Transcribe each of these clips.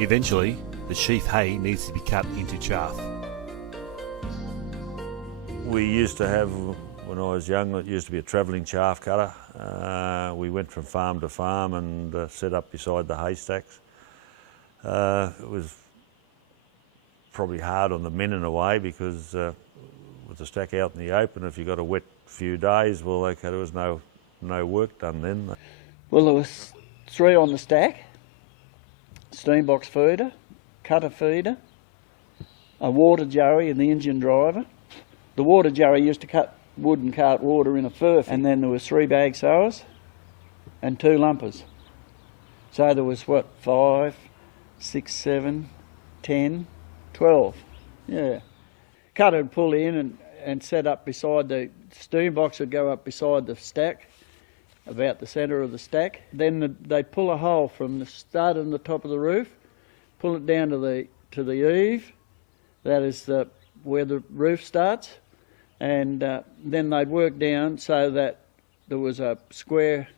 Eventually, the sheaf hay needs to be cut into chaff. We used to have, when I was young, it used to be a travelling chaff cutter. We went from farm to farm and set up beside the haystacks. It was probably hard on the men in a way because with the stack out in the open, if you got a wet few days, well, okay, there was no work done then. Well, there was 3 on the stack: steam box feeder, cutter feeder, a water jurry and the engine driver. The water jurry used to cut wood and cart water in a furphy, and then there was 3 bag sowers and 2 lumpers. So there was, 5, 6, 7, 10, 12, yeah. Cutter would pull in and set up beside the steam box, would go up beside the stack, about the centre of the stack. Then they'd pull a hole from the start on the top of the roof, pull it down to the eave, that is where the roof starts, and then they'd work down so that there was a square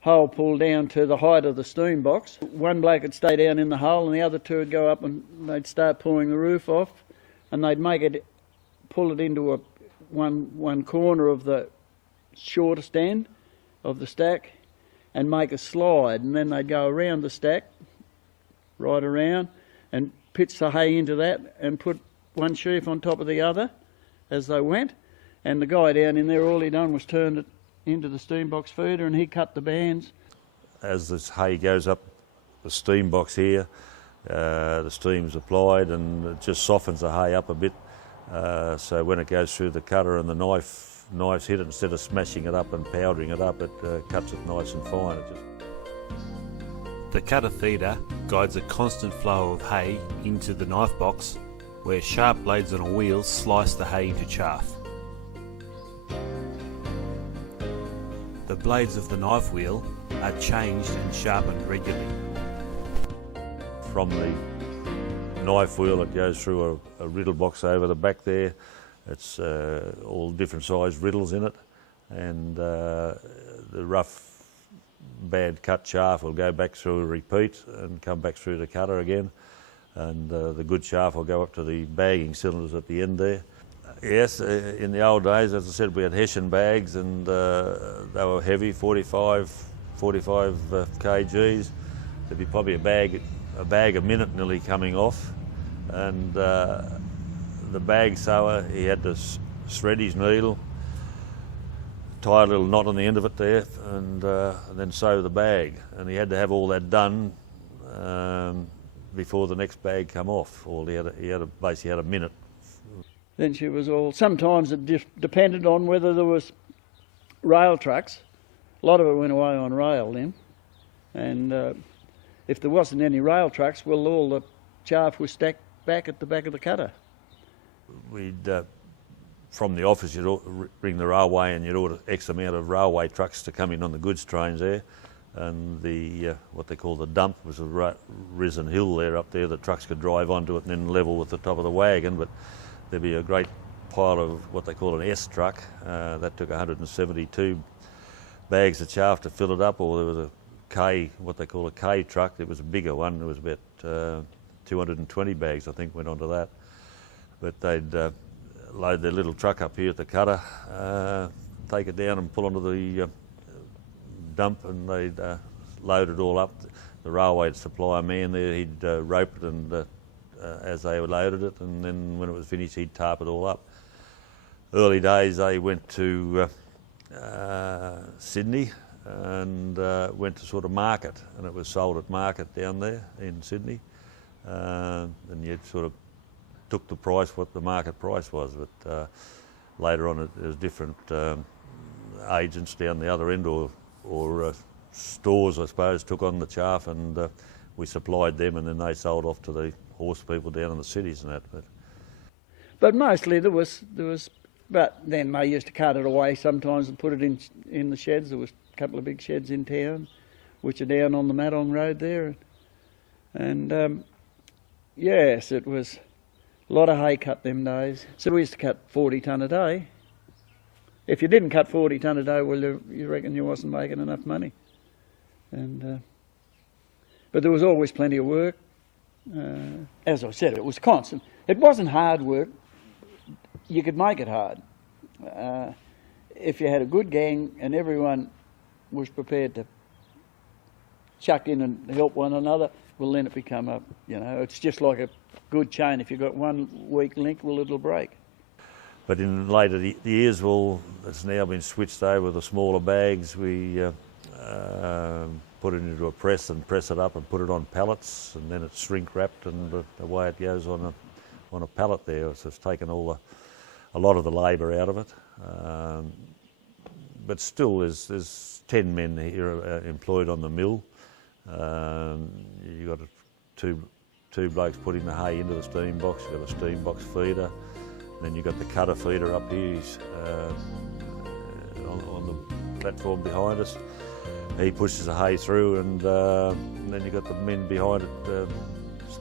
hole pulled down to the height of the steam box. One bloke would stay down in the hole and the other 2 would go up and they'd start pulling the roof off, and they'd pull it into one corner of the shortest end of the stack and make a slide, and then they'd go around the stack, right around, and pitch the hay into that and put one sheaf on top of the other as they went. And the guy down in there, all he done was turn it into the steam box feeder and he cut the bands. As this hay goes up the steam box here, the steam's applied and it just softens the hay up a bit. So when it goes through the cutter and the knives hit it, instead of smashing it up and powdering it up, it cuts it nice and fine. The cutter feeder guides a constant flow of hay into the knife box, where sharp blades on a wheel slice the hay into chaff. The blades of the knife wheel are changed and sharpened regularly. From the knife wheel, it goes through a riddle box over the back there. It's all different size riddles in it, and the rough, bad cut chaff will go back through a repeat and come back through the cutter again, and the good chaff will go up to the bagging cylinders at the end there. Yes, in the old days, as I said, we had Hessian bags, and they were heavy, 45 kgs. There'd be probably a bag a minute nearly coming off, and the bag sower, he had to thread his needle, tie a little knot on the end of it there, and then sew the bag. And he had to have all that done before the next bag come off. Or he basically had a minute. Then she was all, sometimes it depended on whether there was rail trucks. A lot of it went away on rail then. And if there wasn't any rail trucks, well, all the chaff was stacked back at the back of the cutter. We'd, from the office, you'd ring the railway and you'd order X amount of railway trucks to come in on the goods trains there. And the what they call the dump was a risen hill there up there. The trucks could drive onto it and then level with the top of the wagon. But there'd be a great pile of what they call an S truck. That took 172 bags of chaff to fill it up, or there was a K, what they call a K truck. It was a bigger one. It was about 220 bags, I think, went onto that. But they'd load their little truck up here at the cutter, take it down and pull onto the dump, and they'd load it all up. The railway would supply a man there, he'd rope it and as they loaded it, and then when it was finished he'd tarp it all up. Early days they went to Sydney and went to sort of market, and it was sold at market down there in Sydney, and you sort of took the price what the market price was, but later on there was different agents down the other end, or stores, I suppose, took on the chaff, and we supplied them, and then they sold off to the horse people down in the cities and that. But mostly there was, but then they used to cut it away sometimes and put it in the sheds. There was a couple of big sheds in town, which are down on the Madong Road there, and yes, it was a lot of hay cut them days. So we used to cut 40 tonne a day. If you didn't cut 40 tonne a day, well, you reckon you wasn't making enough money. And but there was always plenty of work, As I said, it was constant. It wasn't hard work. You could make it hard. If you had a good gang and everyone was prepared to chuck in and help one another, well, then it become it's just like a good chain. If you've got one weak link, well, it'll break. But in later years, well, it's now been switched over to smaller bags. We put it into a press and press it up and put it on pallets, and then it's shrink wrapped, and away it goes on a pallet there. So it's taken a lot of the labour out of it. But still, there's 10 men here employed on the mill. You've got two blokes putting the hay into the steam box. You've got a steam box feeder. Then you've got the cutter feeder up here on the platform behind us. He pushes the hay through, and then you've got the men behind it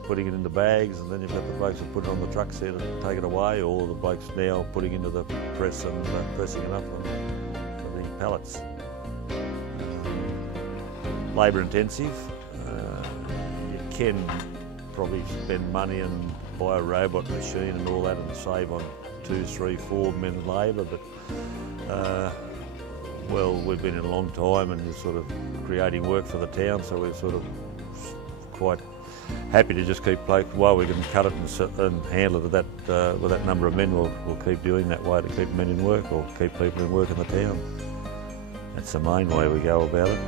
putting it into bags, and then you've got the blokes that put it on the trucks there to take it away, or the blokes now putting into the press and pressing it up on the pallets. Labour intensive. You can probably spend money and buy a robot machine and all that and save on 2, 3, 4 men labour, but well, we've been in a long time and we're sort of creating work for the town, so we're sort of quite happy to just keep while we can cut it and handle it with that number of men. We'll keep doing that way to keep men in work or keep people in work in the town. That's the main way we go about it.